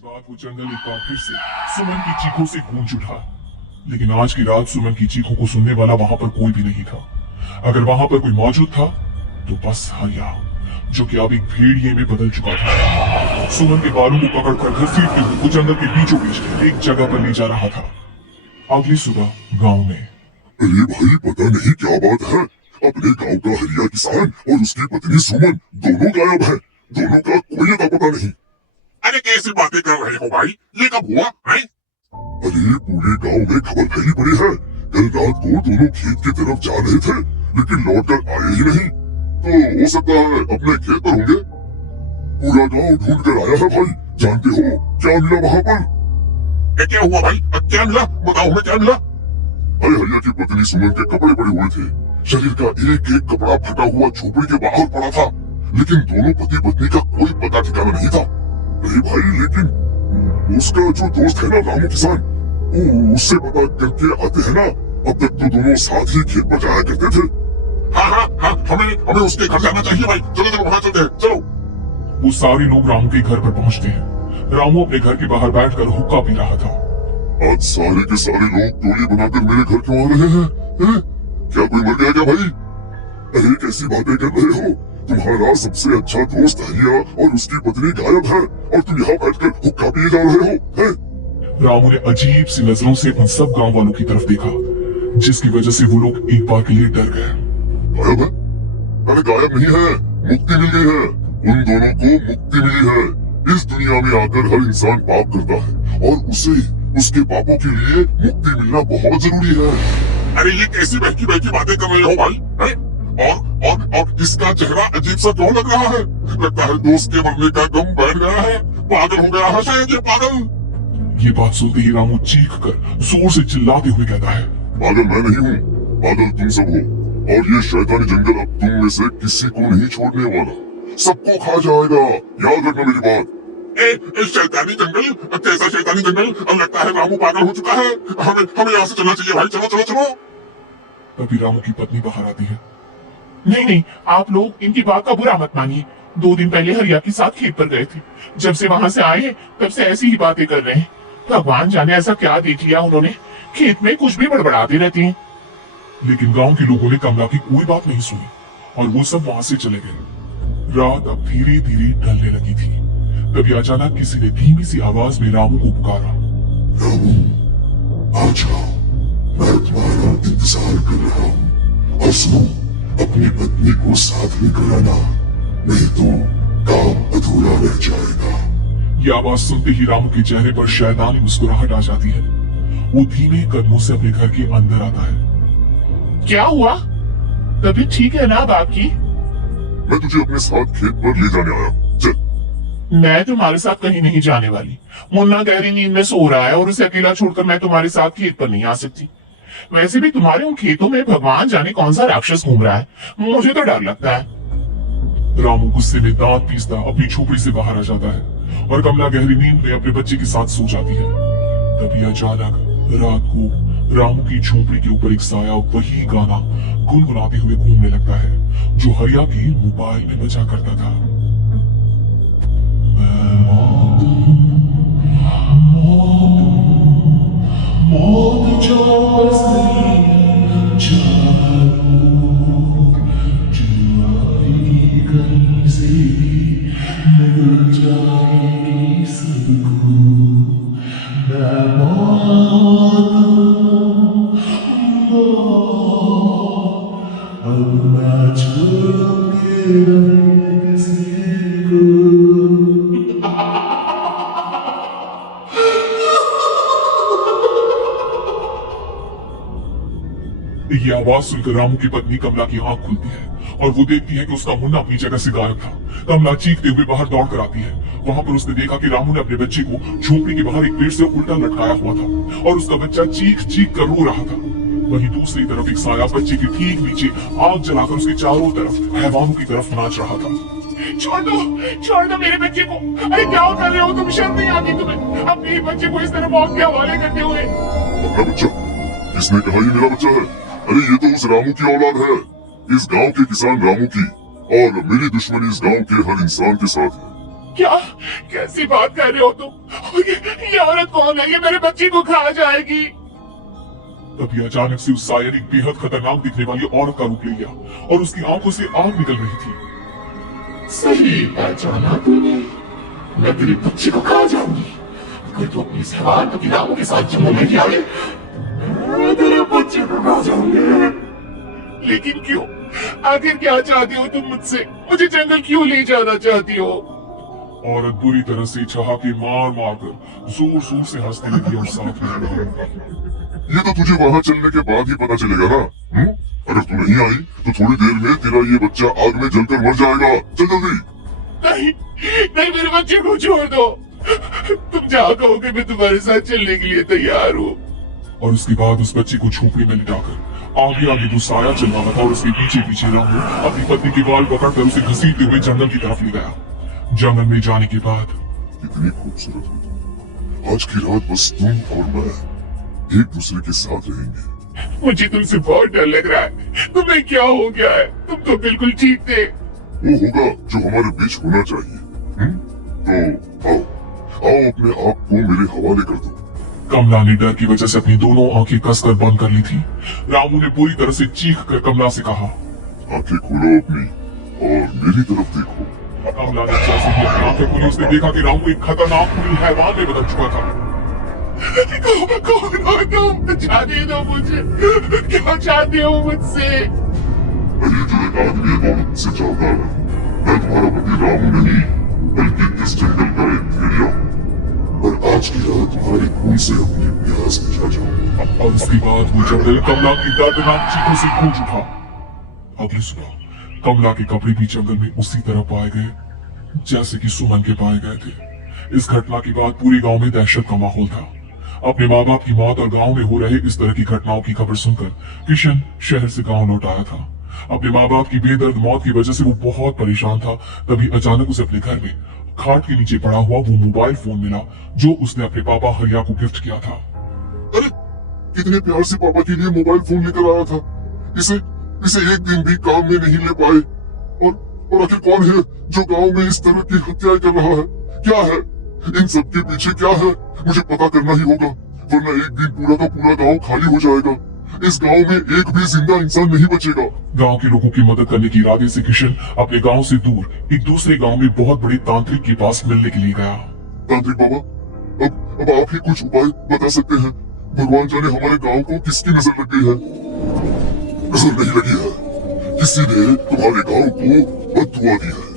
बाद वो जंगल एक बार फिर से सुमन की चीखों से गूंज उठा। लेकिन आज की रात सुमन की चीखों को सुनने वाला वहां पर कोई भी नहीं था। अगर वहां पर कोई मौजूद था तो बस हरिया, जो कि अब एक भेड़िए में बदल चुका था। सुमन के बालों को पकड़कर घसीटते हुए वो जंगल के बीचों बीच एक जगह पर ले जा रहा था। अगली सुबह गांव में। अरे भाई, पता नहीं क्या बात है, अपने गांव का हरिया किसान और उसकी पत्नी सुमन दोनों गायब हैं। दोनों का कोई अता पता नहीं। अरे कैसी बातें कर रहे हो भाई, ये कब हुआ है? अरे पूरे गांव में खबर फैली पड़ी है। कल रात को दोनों खेत की तरफ जा रहे थे, लेकिन लौटकर आए ही नहीं। तो हो सकता है अपने खेत पर होंगे। पूरा गांव ढूंढ कर आया है भाई। जानते हो क्या मिला वहाँ पर? क्या हुआ भाई, क्या मिला? बताओ हमें क्या मिला? अरे हरिया की पत्नी सुमन के कपड़े पड़े हुए थे। शरीर का एक एक कपड़ा फटा हुआ झोपड़ी के बाहर पड़ा था, लेकिन दोनों पति पत्नी का कोई पता ठिकाना नहीं था। अरे भाई, लेकिन उसका जो दोस्त है ना रामू किसान, उससे पता करके आते हैं ना। अब तक तो दोनों साथ ही खेत पर जाया करते थे। हाँ, हमें उसके घर जाना चाहिए भाई। चलो चलो वहाँ चलते हैं, चलो। वो सारे लोग रामू के घर पर पहुंचते हैं। रामू अपने घर के बाहर बैठकर हुक्का पी रहा था। आज सारे के सारे लोग टोली बनाकर मेरे घर क्यों आ रहे हैं? क्या कोई मर गया क्या भाई? अरे कैसी बातें कर रहे हो? तुम्हारा सबसे अच्छा दोस्त हरिया और उसकी पत्नी गायब है, और तुम यहाँ बैठकर हुक्का पिए जा रहे हो? रामू ने अजीब सी नजरों से उन सब गांव वालों की तरफ देखा, जिसकी वजह से वो लोग एक बार के लिए डर गए। गायब है? अरे गायब नहीं है, मुक्ति मिल गई है। उन दोनों को मुक्ति मिली है। इस दुनिया में आकर हर इंसान पाप करता है, और उसे उसके पापों के लिए मुक्ति मिलना बहुत जरूरी है। अरे ये कैसी बहकी बहकी बातें कर रहे हो भाई, है? और इसका चेहरा अजीब सा क्यों लग रहा है? लगता है दोस्त के मरने का गम बैठ गया है। पागल हो गया है शायद ये पागल। ये बात सुनते ही रामू चीख कर जोर से चिल्लाते हुए कहता है, पागल मैं नहीं हूँ, पागल तुम सब हो। और ये शैतानी जंगल अब तुम में से किसी को नहीं छोड़ने वाला, सबको खा जाएगा। याद रखना मेरी बात। शैतानी जंगल? कैसा शैतानी जंगल? अब लगता है रामू पागल हो चुका है। हमें यहाँ से चलना चाहिए भाई। चलो चलो चलो। तभी रामू की पत्नी बाहर आती है। नहीं नहीं, आप लोग इनकी बात का बुरा मत मानिए। 2 दिन पहले हरिया के साथ खेत पर गए थे। जब से वहां से आए हैं तब से ऐसी ही बातें कर रहे हैं। भगवान जाने ऐसा क्या देख लिया उन्होंने, खेत में कुछ भी बड़बड़ाते रहती हैं। लेकिन गांव के लोगों ने कमला की कोई बात नहीं सुनी और वो सब वहां से चले गए। रात अब धीरे धीरे ढलने लगी थी। तभी अचानक किसी ने धीमी सी आवाज में रामू को पुकारा। रामू, आ जाओ, मैं तुम्हारा इंतजार कर रहा हूँ। और सुनो, अपनी पत्नी को साथ लेकर आना, नहीं तो काम अधूरा रह जाएगा। ये आवाज सुनते ही रामू के चेहरे पर शैतानी मुस्कुराहट आ जाती है। वो धीमे कदमों से अपने घर के अंदर आता है। क्या हुआ? तबीयत ठीक है ना अब आपकी? मैं तुझे अपने साथ खेत पर ले जाने आया हूँ। चल। मैं तुम्हारे साथ कहीं नहीं जाने वाली। मुन्ना गहरी नींद में सो रहा है और उसे अकेला छोड़कर मैं तुम्हारे साथ खेत पर नहीं आ सकती। वैसे भी तुम्हारे उन खेतों में भगवान जाने कौन सा राक्षस घूम रहा है, मुझे तो डर लगता है। रामू गुस्से में दांत पीसता अपनी झोपड़ी से बाहर आ जाता है और कमला गहरी नींद में अपने बच्चे के साथ सो जाती है। तभी अचानक रात को रामू की झोपड़ी के ऊपर एक साया वही गाना गुनगुनाते हुए घूमने लगता है जो हरिया के मोबाइल में बजा करता था। मौत जो कहीं से निकल जाएगी सबको। अब मैं ये आवाज सुनकर रामू की पत्नी कमला की आंख खुलती है और वो देखती है कि उसका मुन्ना अपनी जगह से गायब था। कमला चीखते हुए बाहर दौड़ कर आती है। वहां पर उसने देखा कि रामू ने अपने बच्चे को झोपड़ी के बाहर एक पेड़ से उल्टा लटकाया हुआ था और उसका बच्चा चीख चीख कर रो रहा था। वहीं दूसरी तरफ एक साया बच्चे के ठीक नीचे आग जलाकर उसके चारों तरफ हैवानों की तरफ नाच रहा था। छोड़ दो मेरे बच्चे को। अरे क्या कर रहे हो तुम? शर्म नहीं आती तुम्हें अपने बच्चे को इस तरह मौत के हवाले करते हुए? अपना बच्चा? किसने कहा ये मेरा बच्चा है? अरे ये तो उस रामू की औलाद है, इस गांव के किसान रामू की। और मेरी दुश्मनी इस गांव के हर इंसान के साथ है। क्या कैसी बात कर रहे हो तुम? कौन है? ये मेरे बच्चे को खा जाएगी। तभी अचानक से उस सायर एक बेहद खतरनाक दिखने वाली औरत का रूप ले लिया और उसकी आंखों से आग निकल रही थी। सही पहचाना तूने, मैं तेरे बच्चे को खा जाऊंगी। अगर तू अपनी इस हैवान पतिरामों के साथ जंगल में आए, मैं तेरे बच्चे को खा जाऊंगी। लेकिन क्यों? आखिर क्या चाहती हो तुम मुझसे? मुझे जंगल क्यों ले जाना चाहती हो? औरत बुरी तरह से ठहाके मार मार कर जोर जोर से हंसने लगी और साथ में ये तो तुझे वहां चलने के बाद ही पता चलेगा ना। अगर तू नहीं आई तो थोड़ी देर में तेरा ये बच्चा आग में जलकर मर जाएगा। चल जल्दी। नहीं नहीं, मेरे बच्चे को छोड़ दो। तुम जहाँ कहोगे मैं तुम्हारे साथ चलने के लिए तैयार हूँ। और उसके बाद उस बच्चे को झोपड़ी में लिटाकर आगे आगे जो साया चल रहा था और उसके पीछे पीछे रामू अपनी पत्नी के बाल पकड़कर उसे घसीटते हुए जंगल की तरफ ले गया। जंगल में जाने के बाद इतनी खूबसूरत हो तुम। आज की रात बस तुम और मैं एक दूसरे के साथ रहेंगे। मुझे तुमसे बहुत डर लग रहा है। तुम्हें क्या हो गया है? तुम तो बिल्कुल ठीक थे। वो होगा जो हमारे बीच होना चाहिए। तो आओ आओ अपने आप को मेरे हवाले कर दो। कमला ने डर की वजह से अपनी दोनों आंखें कसकर बंद कर ली थी। रामू ने पूरी तरह से चीख कर कमला से कहा, आंखें खोलो अपनी और मेरी तरफ देखो। कमला ने जैसे ही अपनी आंखें खोली उसने देखा कि रामू एक खतरनाक हैवान में बदल चुका था। कौन हो तुम? जाने दो मुझे। क्या चाहते हो मुझसे? अरे जो एक आदमी है वो मुझसे चाहता है। मैं तुम्हारा पति रामू नहीं बल्कि इस जंगल का एक भेड़िया हूँ। और आज की रात तुम्हारे खून से अपनी प्यास बुझा जाऊंगा। और उसके बाद वो जंगल कमला की दर्दनाक चीखों से गूंज उठा। अगली सुबह कमला के कपड़े भी जंगल में उसी तरह पाए गए जैसे कि सुमन के पाए गए थे। इस घटना के बाद पूरे गांव में दहशत का माहौल था। अपने माँ बाप की मौत और गांव में हो रहे इस तरह की घटनाओं की खबर सुनकर किशन शहर से गांव लौट आया था। अपने माँ बाप की बेदर्द मौत की वजह से वो बहुत परेशान था। तभी अचानक उसे अपने घर में खाट के नीचे पड़ा हुआ वो मोबाइल फोन मिला जो उसने अपने पापा हरिया को गिफ्ट किया था। अरे कितने प्यार से पापा के लिए मोबाइल फोन लेकर आया था। इसे इसे एक दिन भी काम में नहीं ले पाए। और आखिर कौन है जो गांव में इस तरह की हत्याएं कर रहा है? क्या है इन सब के पीछे? क्या है मुझे पता करना ही होगा, वरना एक दिन पूरा का पूरा गांव खाली हो जाएगा। इस गांव में एक भी जिंदा इंसान नहीं बचेगा। गांव के लोगों की मदद करने के इरादे से किशन अपने गांव से दूर एक दूसरे गांव में बहुत बड़े तांत्रिक के पास मिलने के लिए गया। तांत्रिक बाबा, अब आप ही कुछ उपाय बता सकते हैं। भगवान जाने हमारे गांव को किसकी नजर लग गई है। नजर नहीं लगी है, किसी ने तुम्हारे गांव को बददुआ दी है।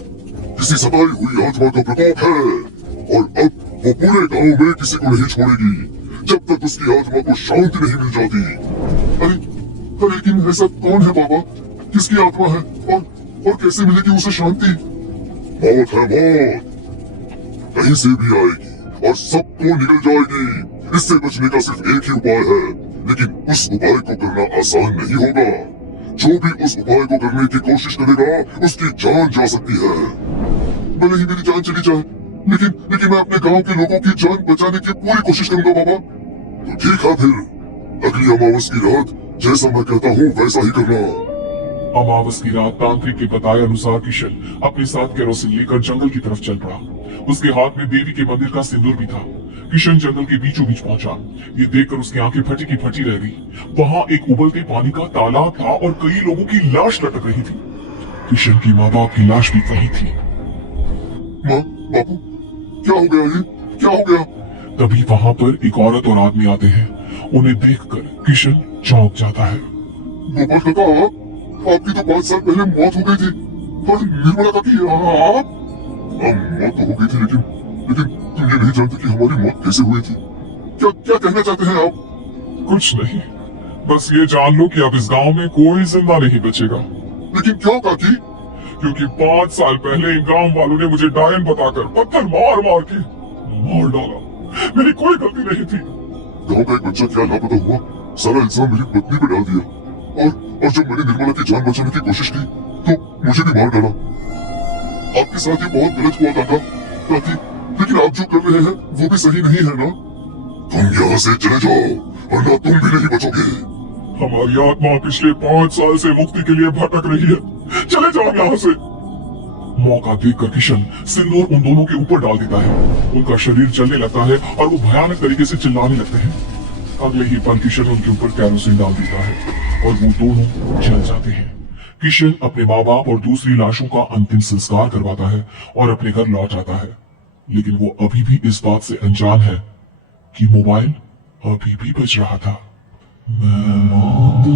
किसी सताई हुई आत्मा का प्रकोप है और अब वो पूरे गांव में किसी को नहीं छोड़ेगी जब तक उसकी आत्मा को शांति नहीं मिल जाती। अरे लेकिन ऐसा कौन है बाबा? किसकी आत्मा है और कैसे मिलेगी उसे शांति? मौत है मौत, कहीं से भी आएगी और सबको निकल जाएगी। इससे बचने का सिर्फ एक ही उपाय है, लेकिन उस उपाय को करना आसान नहीं होगा। जो भी उस उपाय को करने की कोशिश करेगा उसकी जान जा सकती है। भले ही मेरी जान चली जाए, लेकिन मैं अपने गांव के लोगों की जान बचाने की पूरी कोशिश करूंगा बाबा। तो ठीक है फिर, अगली अमावस की रात जैसा मैं कहता हूँ वैसा ही करना। अमावस की रात तांत्रिक के बताए अनुसार किशन अपने साथ केरोसिन लेकर जंगल की तरफ चल पड़ा। उसके हाथ में देवी के मंदिर का सिंदूर भी था। किशन जंगल के बीचों बीच पहुंचा। ये देखकर उसकी आंखें फटी की फटी रह गई। वहां एक उबलते पानी का तालाब था और कई लोगों की लाश लटक रही थी। किशन की माँ बाप की लाश भी वही थी। माँ, बापू, क्या हो गया? ये क्या हो गया? तभी वहां पर एक औरत और आदमी आते हैं। उन्हें देखकर किशन चौंक जाता है। गोपाल काका, आपकी तो 5 साल पहले मौत हो गई थी। और निर्मला काकी, आप? मौत तो हो गई थी, लेकिन तुम ये नहीं जानते कि हमारी मौत कैसे हुई थी। क्या कहना चाहते हैं आप? कुछ नहीं, बस ये जान लो कि अब इस गांव में कोई जिंदा नहीं बचेगा। लेकिन क्यों काकी? क्योंकि 5 साल पहले इन गांव वालों ने मुझे डायन बताकर पत्थर मार मार के मार डाला। मेरी कोई गलती नहीं थी। गांव का एक बच्चा क्या लापता हुआ, सारा इल्जाम मेरी पत्नी पे डाल दिया। और जब मैंने निर्मला की जान बचाने की कोशिश की तो मुझे भी मार डाला। आपके साथ ये बहुत गलत हुआ काका, लेकिन आप जो कर रहे हैं वो भी सही नहीं है ना? तुम यहाँ से चले जाओ वरना तुम भी नहीं बचोगे। हमारी आत्मा पिछले 5 साल से मुक्ति के लिए भटक रही है। चले जाओ यहाँ से। मौका देखकर किशन सिंदूर उन दोनों के ऊपर डाल देता है। उनका शरीर जलने लगता है और वो भयानक तरीके से चिल्लाने लगते हैं। अगले ही पल किशन उनके ऊपर कैरोसिन डाल देता है और वो दोनों जल जाते हैं। किशन अपने माँ बाप और दूसरी लाशों का अंतिम संस्कार करवाता है और अपने घर लौट आता है, लेकिन वो अभी भी इस बात से अनजान है कि मोबाइल अभी भी बज रहा था। मैं मौत